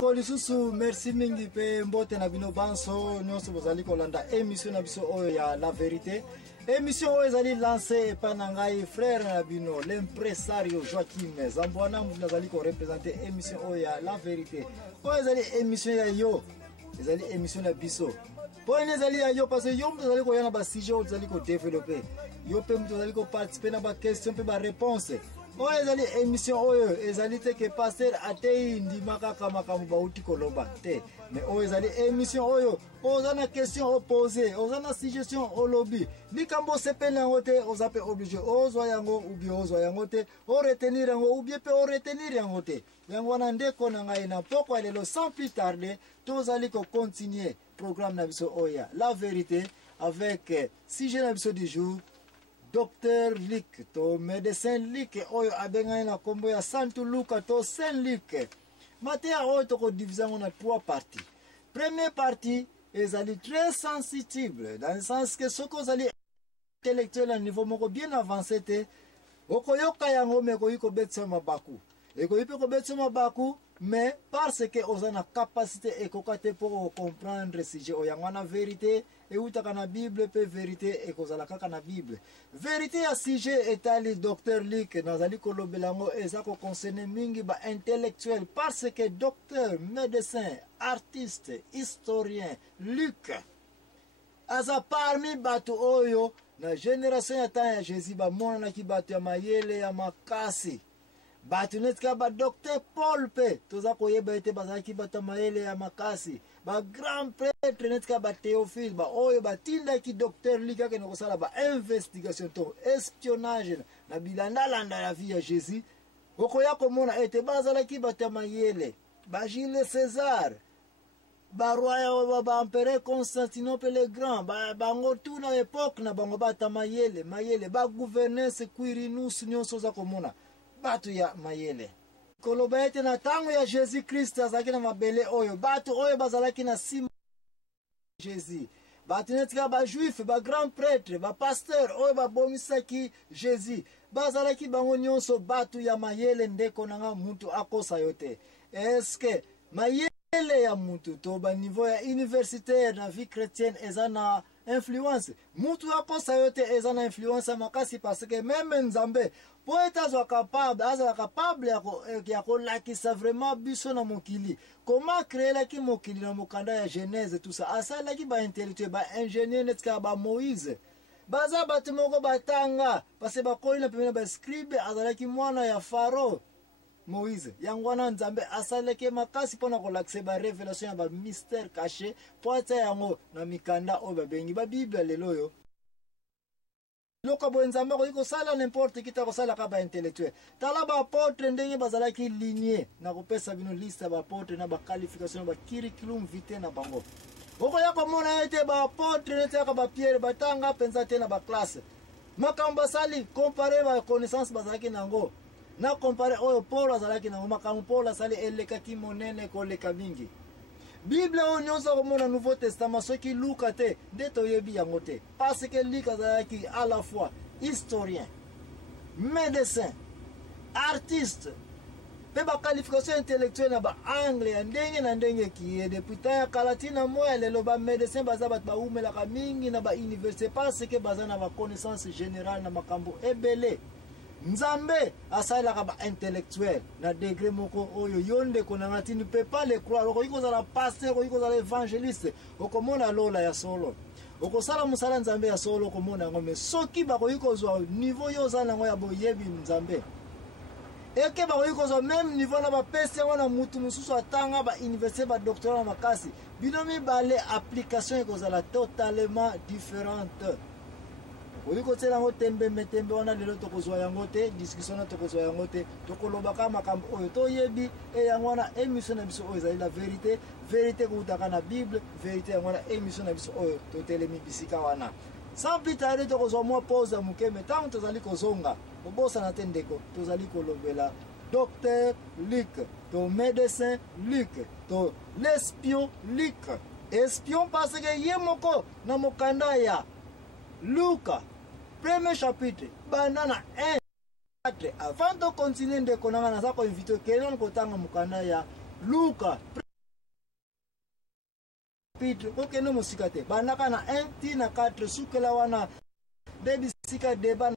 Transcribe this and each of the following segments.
Kolisusu merci mingi pe mbote na bino banso nyonso bozali kolanda émission na biso oyo ya la vérité. Émission oyo ezali lancé pa na ngai frère na bino l'impresario Joachim Zambwana muzali ko représenter émission oyo ya la vérité. Oyo ezali émission ya yo. Ezali émission na biso. Po ezali ya yo parce que yo muzali ko yana ba sujet ozali ko développer. Yo pe muzali ko participer na ba question pe ba réponse. Oyo ezali émission oyo ezali te ke pasteur atei ndimaka kama bauti koloba te, mais oyo ezali émission oyo ozana question opposée, ozana suggestion olobi likambo sepele yango te ozape obligé ozwa yango ou bien ozwa yango te o retenir yango ou bien pe o retenir yango te. Yango wana ndeko na ngai na poko lelo sans plus tarder tozali ko continuer programme na biso oyo la vérité avec sujet na biso du jour. Docteur Luc, to médecin Luc, oyo abenga na kombo ya Santo Luka to Saint Luc. Matéa oyo toko diviser en trois parties. Première partie, ezali très sensible, dans le sens que ce qu'on ali intellectuel à niveau moko bien avancé te, okoyoka yango me koyiko betso mabaku. Ekoyipe ko betso mabaku, mais parce que ozana capacité ekokate pour comprendre sujet oyangana vérité et utaka na Bible pe vérité et kozala kaka na Bible. Vérité ya sujet etali docteur Luc nazali kolobelango eza ko concerner mingi ba intellectuel parce que docteur, médecin, artiste, historien Luc aza parmi batu oyo na génération ya temps ya Jésus ba mona na ki batu ya mayele ya makasi. Batu netka ba docteur Paul pe toza koyeba ete bazaki bata mayele ya makasi ba grand prêtre netka ba Théophile ba oyo batinda ki docteur Lika ke nokosala ba investigation to espionnage na bilanda landa la vie ya Jésus okoya komona ete bazalaki bata mayele ba Jules César ba roi ba empereur Constantinople le grand ba bango tout na époque na bango bata mayele ba gouverneur se Quirinus nyonso za komona batu ya mayele koloba ete na tango ya Jésus Christ azalaki na mabele oyo batu oyo bazalaki na sima Jésus batu netika ba juif ba grand prêtre ba pasteur oyo babomisaki Jésus bazalaki bango nyonso batu ya mayele ndeko nanga mutu akosa yote. Est-ce que mayele ya mutu to ba niveau ya universitaire na vie chrétienne ezana influence mutu akosa yote ezana influence makasi parce que même Nzambe po etazwa capable ya kolakisa vraiment biso na mokili comment créer la ki mokili na mokanda ya Genèse tout ça asala ki ba intellectuel ba ingénieur netka ba Moïse baza batu moko batanga parce que bakoli na pemena ba scribe azalaki mwana ya Pharaon Moïse yangwana Nzambe asaleke makasi pona kolakisa ba révélation ya ba mystère caché po ata yango na mikanda o babengi ba Bible lelo yo loko bo Nzambe ko iko sala n'importe kita ko sala ka ba intellectuel tala ba apôtre ndenge bazalaki lignée na kopesa bino liste ba apôtre na ba qualification ba curriculum vitae na bango oko ya komona ete ba apôtre nete ka ba Pierre batanga pensa te na ba classe makamba sali comparer ba connaissance bazalaki nango na comparer oyo Paul azalaki nango makambo Paul asali eleka ki monene ko leka mingi Bible on nyonso komona Nouveau Testament soki Luka te ndeto yebi yango te parce que Luka azalaki à la fois historien, médecin, artiste, pe ba qualification intellectuelle na ba anglais ya ndenge na ndenge ki depuis ta kalatina moya lelo ba médecin baza ba umela ka mingi na ba université parce que baza na ba connaissance générale na makambo ebele. Nzambe asala ka ba intellectuel na degré moko oyo yonde konanga ti ne peut pas le croire oko za la pasteur oko za l'évangéliste okomona lola ya solo okosala musala Nzambe ya solo komona ngome soki ba ko zwa niveau yo za nango ya boyebi Nzambe eke ba ko zwa même niveau na ba pese wana mutu mususu atanga ba université ba doctorat makasi binomi bale application ekozala totalement différente. Oyiko tsela ngo tembe metembe wana lelo tokozwa yango te discussion na tokozwa yango te tokoloba ka makambo oyo toyebi e yango na émission na biso oyo ezali la vérité vérité kutaka na Bible vérité yango na émission na biso oyo totelemi bisika wana sans plus tarder tokozwa mwa pause ya muke metango tozali kozonga obosa na te ndeko tozali kolobela docteur Luc to médecin Luc to l'espion Luc espion parce que ye moko na mokanda ya Luka premier chapitre banana 1 avant de continuer de konanga na za ko inviter kenon kotanga mukanda ya Luka chapitre kokende mosika te bandaka na 1 ti na 4 sukela wana nde bisika deba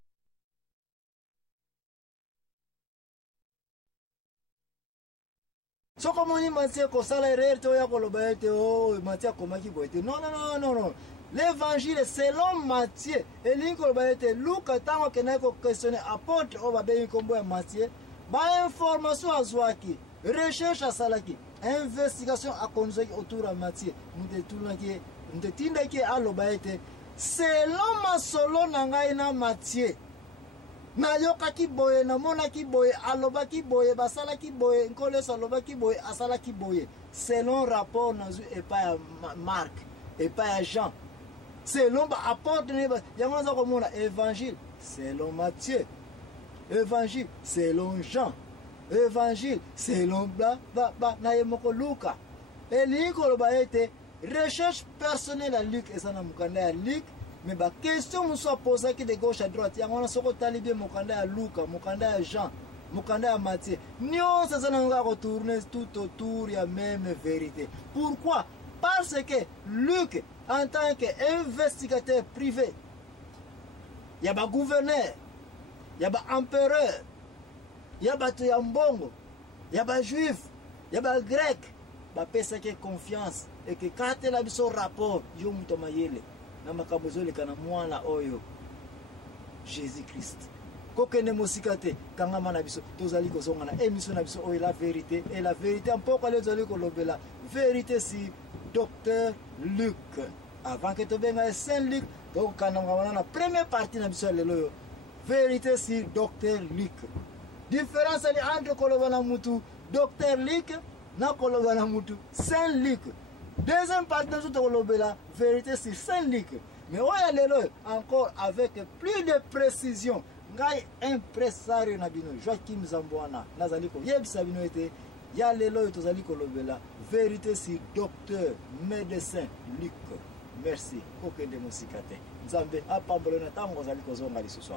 soko moni Matthieu kosala erreur te oya koloba ete o Matthieu akomaki boye te non. L'évangile selon Matthieu elingi koloba ete Luka ntango akendaki koquestionne apôtre oyo babengi nkombo ya Matthieu bainformation azwaki recherche asalaki investigation akonduzaki autour ya Matthieu mutu etindaki aloba ete selon masolo na ngai na Matthieu nayokaki boye namonaki boye alobaki boye basalaki boye nkoleso alobaki boye asalaki boye selon rapport nazwi epai ya Marc epai ya Jean selon baapôtre yango naza komona évangile selon Matthieu évangile selon Jean évangile selon bla na ye moko Luka elingi koloba ete recherche personnelle ya Luc eza na mokanda ya Luc mais ba question mosusu apozaki de gauche à droite yango wana soko otali bien mokanda ya Luka mokanda ya Jean mokanda ya Matthieu nyonso eza nango ya kotourne tout autour ya même vérité. Pourquoi? Parce que Luc en tant qu'investigateur privé ya ba gouverneur ya ba empereur ya bato ya mbongo ya ba juif ya ba grec bapesaki confiance et que katela biso rapport yo muto mayele na makambo ezoleka na mwana oyo Jésus Christ kokende mosika te kangama na biso tozali kozonga na émission na biso oyo la vérité et la vérité mpoko ale tozali kolobela vérité si Docteur Luc avant que tobenga Saint Luc tokokanga wana na première partie na biso ya lelo yo vérité si Docteur Luc différence ali entre koloba na mutu Docteur Luc na koloba na mutu Saint Luc. Deuxième partie de la vérité sur Saint-Luc. Mais oya lelo encore avec plus de précision. Ngai impresario na bino Joachim Zambouana nazali ko yebisa bino ete ya lelo tozali ko lobela vérité sur docteur médecin Luc. Merci. Kokende musikate. Nzambe apambolo na tango zali ko zonga lisusu.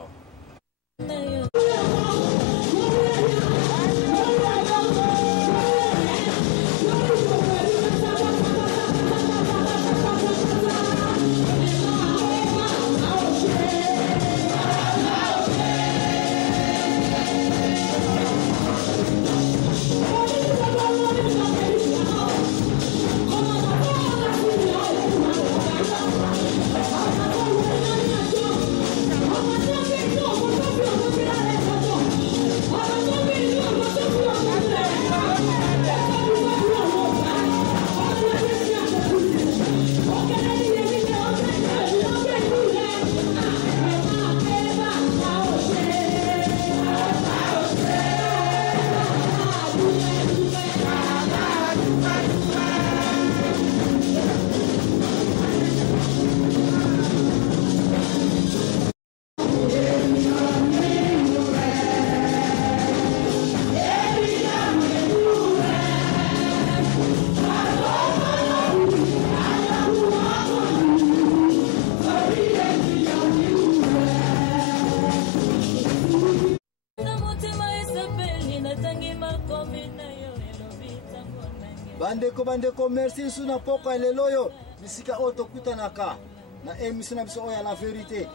Bandeko merci suna poko leloyo bisika oto kutanaka na émission na biso oya la vérité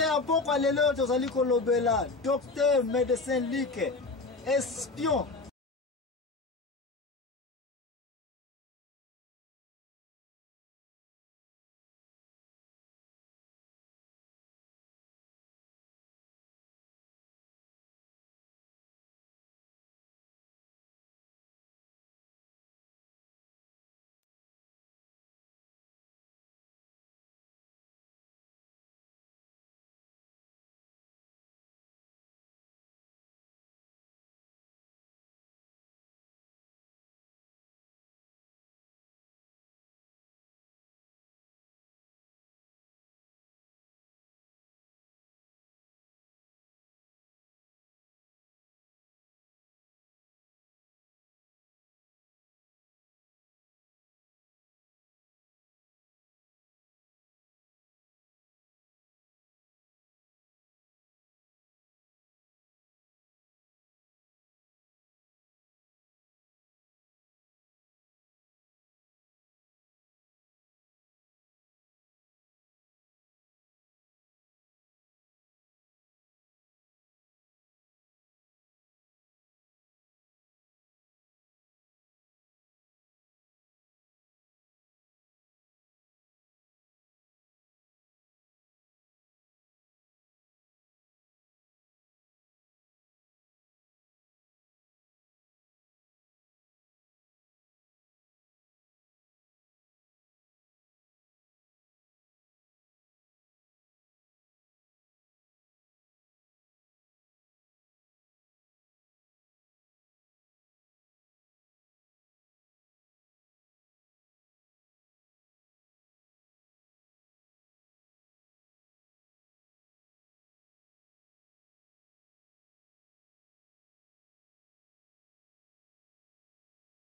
ya poko leloyo tozali kolobela docteur médecin Luc espion